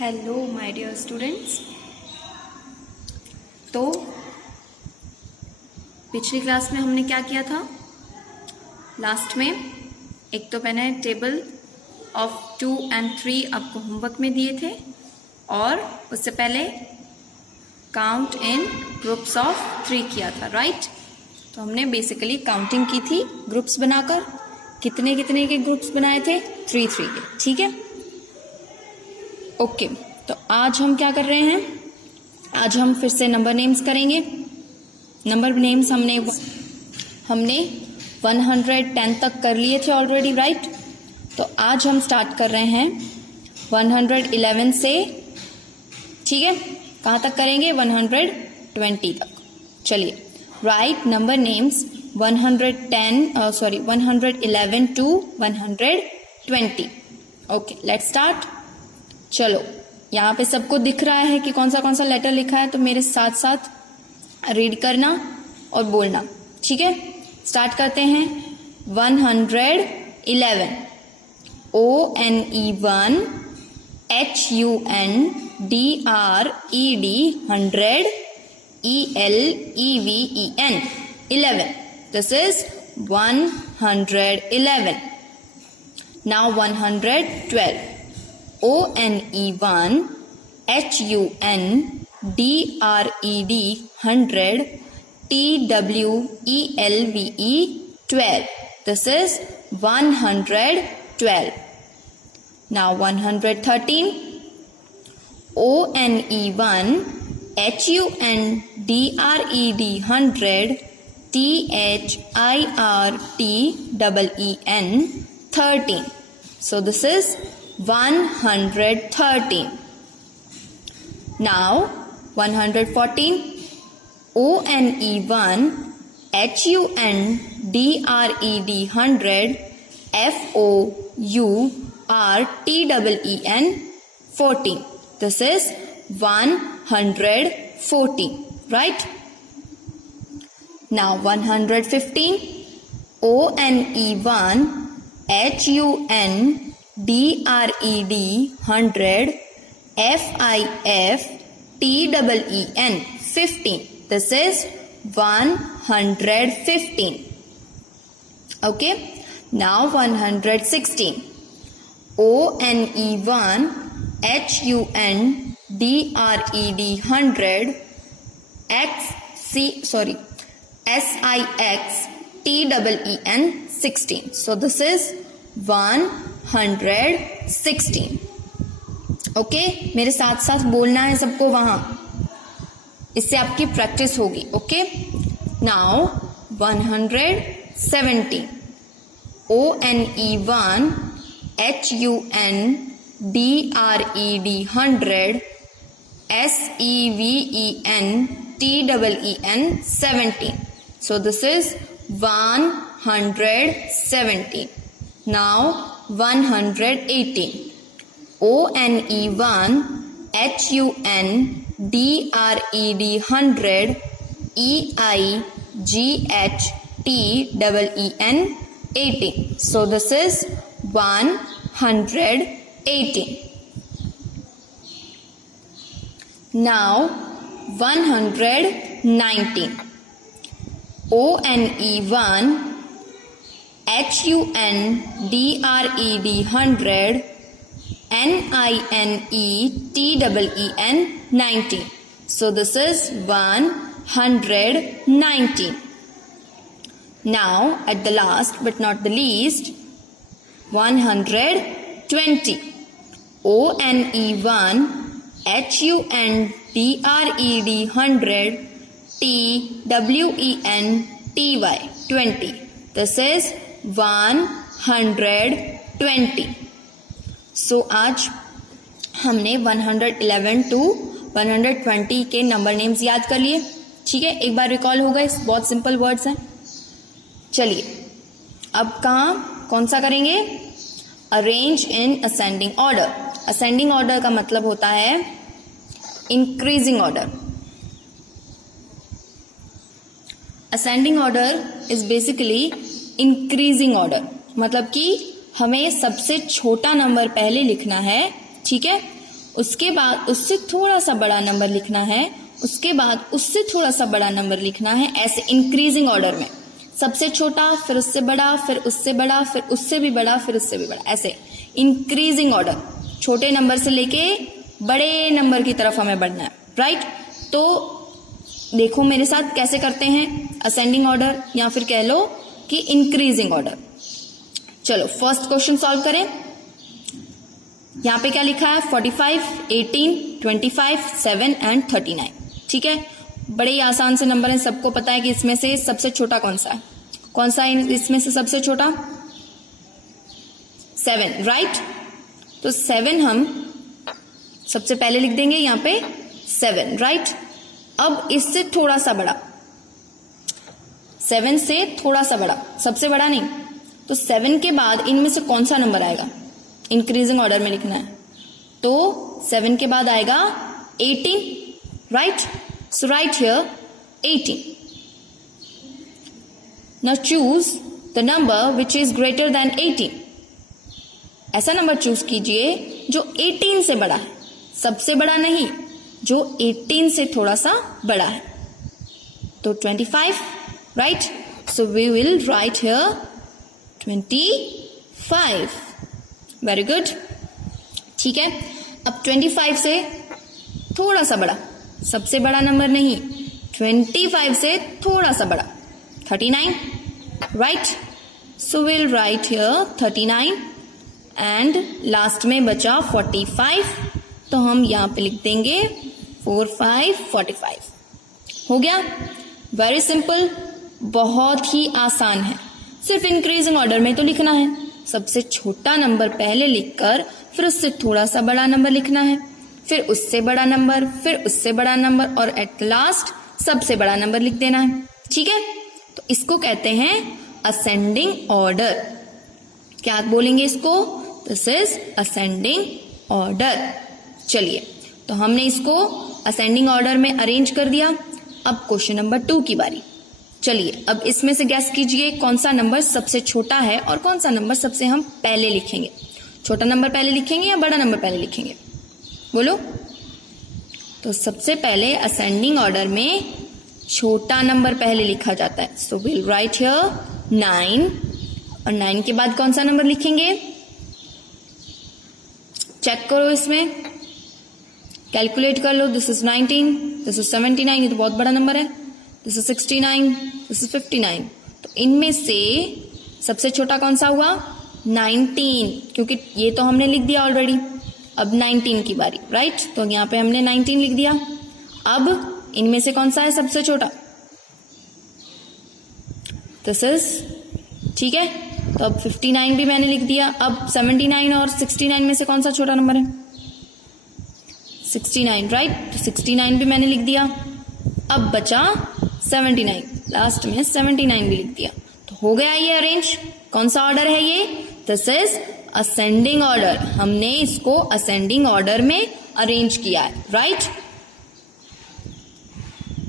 Hello my dear students. तो पिछली class में हमने क्या किया था? लास्ट में एक तो मैंने टेबल ऑफ 2 and 3 आपको होमवर्क में दिए थे और उससे पहले काउंट इन ग्रुप्स ऑफ 3 किया था, राइट? तो हमने बेसिकली काउंटिंग की थी ग्रुप्स बनाकर। कितने कितने के ग्रुप्स बनाए थे? 3 के, ठीक है? ओके, तो आज हम क्या कर रहे हैं? आज हम फिर से नंबर नेम्स करेंगे। नंबर नेम्स हमने 110 तक कर लिए थे ऑलरेडी, राइट? तो आज हम स्टार्ट कर रहे हैं 111 से, ठीक है? कहाँ तक करेंगे? 120 तक। चलिए, right number names 111 to 120। Okay, let's start. चलो, यहाँ पे सबको दिख रहा है कि कौन सा लेटर लिखा है, तो मेरे साथ साथ रीड करना और बोलना, ठीक है? स्टार्ट करते हैं। 111 ONE1 HUNDRED 100 ELEVEN 11. This is 111. Now 112 ONE1 HUNDRED 100 TWELVE 12. This is 112. Now 113 ONE1 HUNDRED 100 THIRTEN 13. So this is 113. Now 114 ONE1 HUNDRED 100 FOURTEN 14. This is 114, right? Now 115 ONE1 HUNDRED 100 FIFTEN 15. This is 115. Okay. Now 116 ONE1 HUNDRED 100 SIXTEN 16. So this is 116. Okay, मेरे साथ साथ बोलना है सबको वहां, इससे आपकी practice होगी। Okay, now 117 ONE1 HUNDRED 100 SEVENTEN 17. So this is 117. Now 118 ONE1 HUNDRED 100 EIGHTEN 18. So this is 118. Now 119 ONE1 HUNDRED 100 NINETEN 19. So this is 119. Now at the last but not the least 120 ONE1 HUNDRED 100 TWENTY 20. This is 120. So आज हमने 111 to 120 के number names याद कर लिए, ठीक है? एक बार recall हो गए, बहुत सिंपल वर्ड्स हैं। चलिए, अब कौन सा करेंगे? Arrange in ascending order. Ascending order का मतलब होता है increasing order. Ascending order is basically increasing order, मतलब कि हमें सबसे छोटा नंबर पहले लिखना है, ठीक है? उसके बाद उससे थोड़ा सा बड़ा नंबर लिखना है, उसके बाद उससे थोड़ा सा बड़ा नंबर लिखना है, ऐसे इंक्रीजिंग ऑर्डर में, सबसे छोटा फिर उससे बड़ा फिर उससे बड़ा फिर उससे भी बड़ा फिर उससे भी बड़ा, ऐसे इंक्रीजिंग ऑर्डर, छोटे नंबर से लेके बड़े नंबर की तरफ हमें बढ़ना है, राइट। तो देखो मेरे साथ कैसे करते हैं, असेंडिंग ऑर्डर या फिर कह लो कि इंक्रीजिंग ऑर्डर। चलो फर्स्ट क्वेश्चन सॉल्व करें। यहाँ पे क्या लिखा है, 45, 18, 25, 7 एंड 39। ठीक है, बड़े ही आसान से नंबर हैं, सबको पता है कि इसमें से सबसे छोटा कौन सा है, कौन सा है इसमें से सबसे छोटा, 7, राइट। तो 7 हम सबसे पहले लिख देंगे यहाँ पे 7, राइट। अब इससे थोड़ा सा बड़ा, 7 से थोड़ा सा बड़ा, सबसे बड़ा नहीं, तो 7 के बाद इनमें से कौन सा नंबर आएगा, इंक्रीजिंग ऑर्डर में लिखना है, तो 7 के बाद आएगा 18, right. So right here 18। Now choose the number which is greater than 18। ऐसा नंबर चूज कीजिए जो 18 से बड़ा है, सबसे बड़ा नहीं, जो 18 से थोड़ा सा बड़ा है, तो 25, right. So we will write here 25, very good. ठीक है, अब 25 से थोड़ा सा बड़ा, सबसे बड़ा नंबर नहीं, 25 से थोड़ा सा बड़ा, 39, right. So will write here 39 and last में बचा 45, तो हम यहां पे लिख देंगे 4, 5, 45। हो गया, वेरी सिंपल, बहुत ही आसान है, सिर्फ इंक्रीजिंग ऑर्डर में तो लिखना है, सबसे छोटा नंबर पहले लिखकर फिर उससे थोड़ा सा बड़ा नंबर लिखना है, फिर उससे बड़ा नंबर, फिर उससे बड़ा नंबर और एट लास्ट सबसे बड़ा नंबर लिख देना है। ठीक है, तो इसको कहते हैं असेंडिंग ऑर्डर। क्या बोलेंगे इसको, दिस इज असेंडिंग ऑर्डर। चलिए, तो हमने इसको असेंडिंग ऑर्डर में अरेंज कर दिया। अब क्वेश्चन नंबर 2 की बारी। चलिए, अब इसमें से गैस कीजिए कौन सा नंबर सबसे छोटा है और कौन सा नंबर सबसे हम पहले लिखेंगे। छोटा नंबर पहले लिखेंगे या बड़ा नंबर पहले लिखेंगे, बोलो। तो सबसे पहले असेंडिंग ऑर्डर में छोटा नंबर पहले लिखा जाता है, सो विल राइट हियर 9, और 9 के बाद कौन सा नंबर लिखेंगे, चेक करो, इसमें कैलकुलेट कर लो। दिस इज 19, दिस इज 79, ये तो बहुत बड़ा नंबर है, दिस इज 69, दिस इज 59, तो इनमें से सबसे छोटा कौन सा हुआ, 19, क्योंकि ये तो हमने लिख दिया ऑलरेडी। अब 19 की बारी, राइट, तो यहाँ पे हमने 19 लिख दिया। अब इनमें से कौन सा है सबसे छोटा, दिस इज, ठीक है, तो अब 59 भी मैंने लिख दिया। अब 79 और 69 में से कौन सा छोटा नंबर है, 69, राइट, तो 69 भी मैंने लिख दिया। अब बचा 79, लास्ट में 79 भी लिख दिया। तो हो गया ये अरेंज। कौन सा ऑर्डर है ये, दिस इज असेंडिंग ऑर्डर। हमने इसको असेंडिंग ऑर्डर में अरेंज किया है, राइट।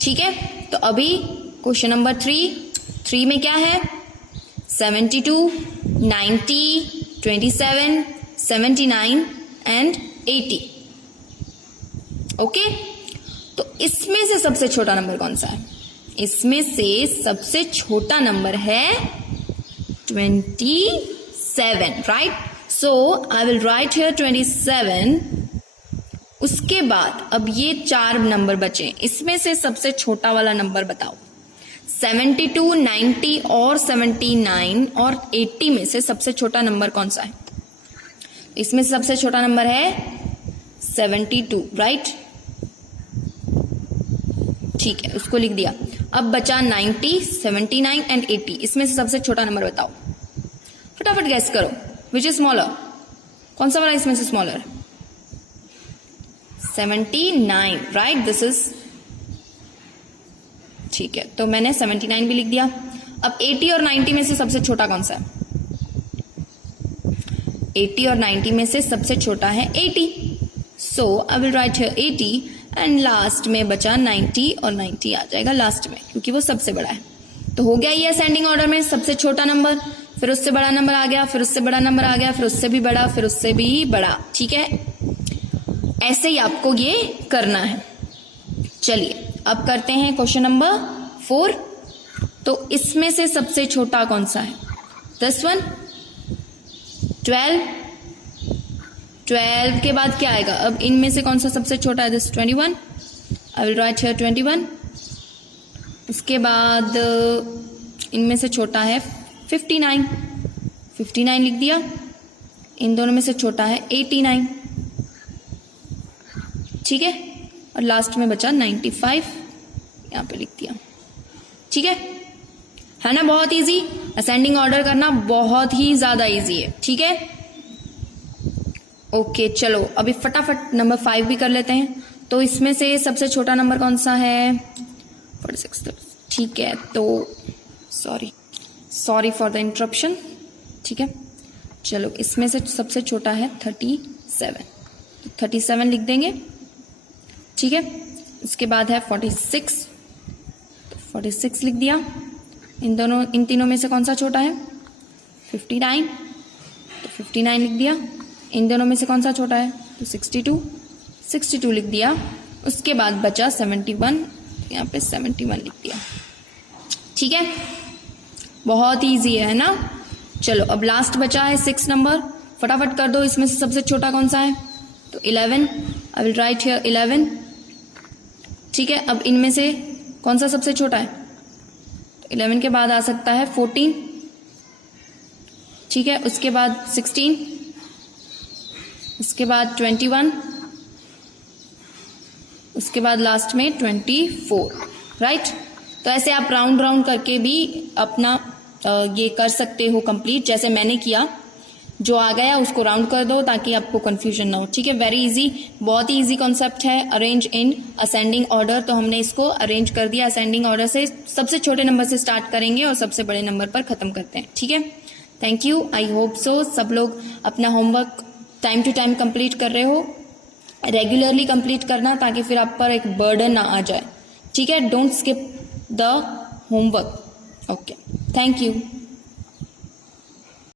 ठीक है, तो अभी क्वेश्चन नंबर 3 में क्या है, 72, 90, 27, 79 एंड 80। ओके, तो इसमें से सबसे छोटा नंबर कौन सा है, इसमें से सबसे छोटा नंबर है 27, right. So I will write here 27। उसके बाद अब ये 4 नंबर बचे, इसमें से सबसे छोटा वाला नंबर बताओ। 72, 90 और 79 और 80 में से सबसे छोटा नंबर कौन सा है, इसमें से सबसे छोटा नंबर है 72, राइट, ठीक है, उसको लिख दिया। अब बचा 90, 79 एंड 80, इसमें से सबसे छोटा नंबर बताओ, फटाफट गैस करो, विच इज स्मॉलर, कौन सा वाला इसमें से स्मॉलर, 79, राइट, दिस इज, ठीक है, तो मैंने 79 भी लिख दिया। अब 80 और 90 में से सबसे छोटा कौन सा है, 80 और 90 में से सबसे छोटा है 80, so I will write here 80 and last में बचा 90 और 90 आ जाएगा लास्ट में, क्योंकि वो सबसे बड़ा है। तो हो गया ये असेंडिंग ऑर्डर में सबसे छोटा नंबर, फिर उससे बड़ा नंबर आ गया, फिर उससे बड़ा नंबर आ गया, फिर उससे भी बड़ा, फिर उससे भी बड़ा, ठीक है। ऐसे ही आपको ये करना है। चलिए अब करते हैं क्वेश्चन नंबर 4। तो इसमें से सबसे छोटा कौन सा है? This one. 12 के बाद क्या आएगा? अब इनमें से कौन सा सबसे छोटा है? This 21। I will write here 21। इसके बाद इनमें से छोटा है 59। 59 लिख दिया। इन दोनों में से छोटा है 89। ठीक है, और लास्ट में बचा 95, यहां पे लिख दिया। ठीक है ना? बहुत इजी। असेंडिंग ऑर्डर करना बहुत ही ज्यादा इजी है। ठीक है, ओके। चलो अभी फटाफट नंबर 5 भी कर लेते हैं। तो इसमें से सबसे छोटा नंबर कौन सा है? 46। ठीक है, तो सॉरी फॉर द इंटरप्शन। ठीक है, चलो इसमें से सबसे छोटा है 37, तो 37 लिख देंगे। ठीक है, उसके बाद है 46, तो 46 लिख दिया। इन तीनों में से कौन सा छोटा है? 59, तो 59 लिख दिया। इन दोनों में से कौन सा छोटा है? तो 62 लिख दिया। उसके बाद बचा 71, यहाँ पे 71 लिख दिया। ठीक है, बहुत इजी है ना? चलो अब लास्ट बचा है 6 नंबर, फटाफट कर दो। इसमें से सबसे छोटा कौन सा है? तो 11। आई विल राइट हियर 11। ठीक है, अब इनमें से कौन सा सबसे छोटा है? तो 11 के बाद आ सकता है 14। ठीक है, उसके बाद 16, उसके बाद 21, उसके बाद लास्ट में 24। राइट? तो ऐसे आप राउंड करके भी अपना ये कर सकते हो कंप्लीट, जैसे मैंने किया। जो आ गया उसको राउंड कर दो ताकि आपको कंफ्यूजन ना हो। ठीक है, वेरी इजी, बहुत ही इजी कॉन्सेप्ट है। अरेंज इन असेंडिंग ऑर्डर, तो हमने इसको अरेंज कर दिया असेंडिंग ऑर्डर से। सबसे छोटे नंबर से स्टार्ट करेंगे और सबसे बड़े नंबर पर खत्म करते हैं। ठीक है, thank you. I hope so सब लोग अपना homework time to time complete कर रहे हो। रेगुलरली कंप्लीट करना ताकि फिर आप पर एक बर्डन ना आ जाए। ठीक है, don't skip the homework. Okay, thank you.